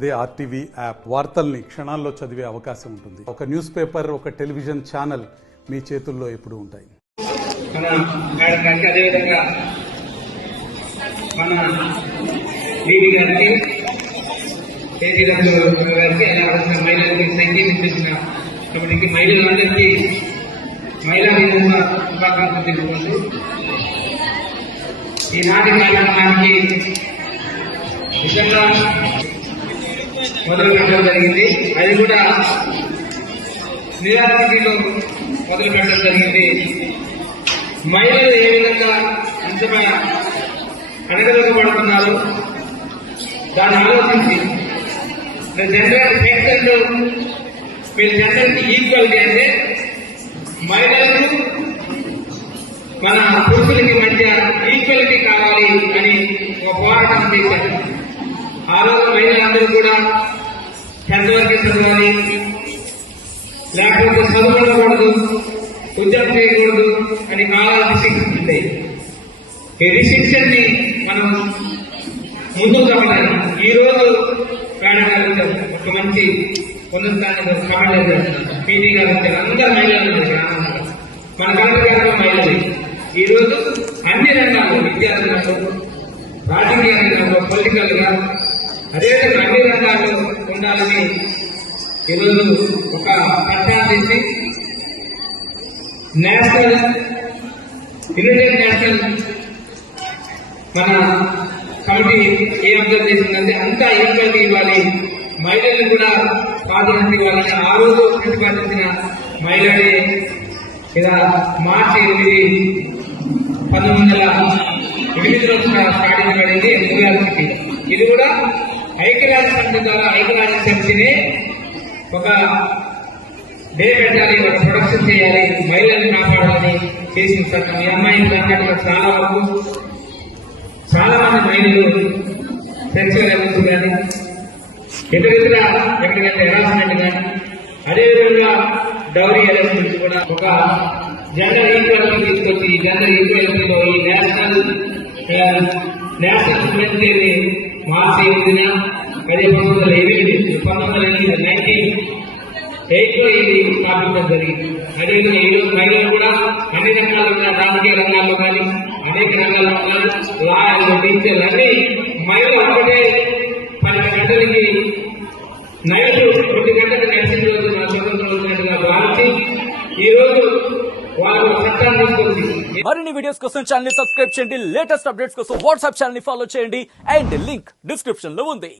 అదే RTV app వార్తల్ని క్షణాల్లో చదివే అవకాశం ఉంటుంది. ఒక న్యూస్ పేపర్, ఒక టెలివిజన్ ఛానల్ మీ చేతుల్లో ఎప్పుడూ ఉంటాయి. అదేవిధంగా మన బీబీ గారికి, కేజీ గారికి, అదేవిధంగా మహిళలకి సంఖ్యించిన కమిటీకి, మహిళలందరికీ మహిళా దినోత్సవ శుభాకాంక్షలు తెలుపుకుంటూ ఈనాటి కార్యక్రమానికి నిజంగా మొదలు పెట్టడం జరిగింది. అది కూడా న్యూయార్క్ మొదలు పెట్టడం జరిగింది. మహిళలు ఏ విధంగా అంతగా అణగదొక్కబడుతున్నారు దాన్ని ఆలోచించి జనరల్ సెక్షన్లో మీరు జనరల్కి ఈక్వల్గా అంటే మహిళలకు మన పురుషులకి మధ్య ఈక్వాలిటీ కావాలి అని ఒక పోరాటం చేశారు. ఆ రోజు మహిళలందరూ కూడా చదవరికి చదవాలి, లేకపోతే చదువుకోకూడదు, ఉద్యోగం చేయకూడదు అని కాలాలు రిస్ట్రిక్షన్ ఉంటాయి. ఈ రిస్ట్రిక్షన్ ని మనం ముందుకు తప్పలేదు. ఈ రోజు వేడగలుగుతాం ఒక మంచి ఉన్నతాన్ని కమలేదు పీటీ గారు వచ్చారు. అందరూ మహిళలు మన కలెక్టర్ మహిళలు ఈ రోజు అన్ని రంగాల్లో, విద్యార్థులకు, రాజకీయ రంగంలో, పొలిటికల్ గా, అదేవిధంగా అన్ని రంగాల్లో ఉండాలని ఈరోజు ఒక ప్రత్యార్థి నేషనల్ యునైటెడ్ నేషనల్ మన కమిటీ ఏ అబ్జర్వ్ చేసిందంటే అంతా ఈక్వాలిటీ ఇవ్వాలి, మహిళలు కూడా ప్రాధాన్యత ఇవ్వాలని ఆ రోజు ప్రతిపాదించిన మహిళలే ఇలా మార్చి 1908లో స్టార్టింగ్ పడింది న్యూయార్క్. ఇది కూడా ఐక్యరాజ్య సమితి ద్వారా ఐక్యరాజ్య సమితిని ఒక డే పెట్టాలి, ఒక ప్రొడక్షన్ చేయాలి, మహిళల్ని కాపాడాలని చేసిన చట్టం. ఈ అమ్మాయి అన్నట్టుగా చాలా వరకు చాలా మంది మహిళలు సెక్సువల్ అబ్యూస్ కానీ ఇతర ఎక్కడికంటే హెరాస్మెంట్ కానీ, అదేవిధంగా డౌరీ అరెస్ట్మెంట్ కూడా ఒక జెండర్ ఈక్వాలిటీ తీసుకొచ్చి జెండర్ ఈక్వాలిటీలో ఈ నేషనల్ ఉమెన్స్ డేని మార్చి 8న 1908లో ఇది స్థాపించడం జరిగింది. అదేవిధంగా ఈరోజు మహిళలు కూడా అన్ని రంగాల్లో, రాజకీయ రంగాల్లో కానీ అనేక రంగాల్లో ఉన్నారు. లాయర్లు, టీచర్లు అన్ని మహిళలు ఒకటే 12 గంటలకి నైట్ 2 గంటలకు నడిచిన రోజు మన స్వతంత్రం వచ్చినట్టుగా భావించి ఈ రోజు వాళ్ళు చట్టాన్ని తీసుకొచ్చి మరిన్ని వీడియోస్ కోసం ఛానల్ ని సబ్స్క్రైబ్ చేయండి. లేటెస్ట్ అప్డేట్స్ కోసం వాట్సాప్ ఛానల్ ని ఫాలో చేయండి. అండ్ లింక్ డిస్క్రిప్షన్ లో ఉంది.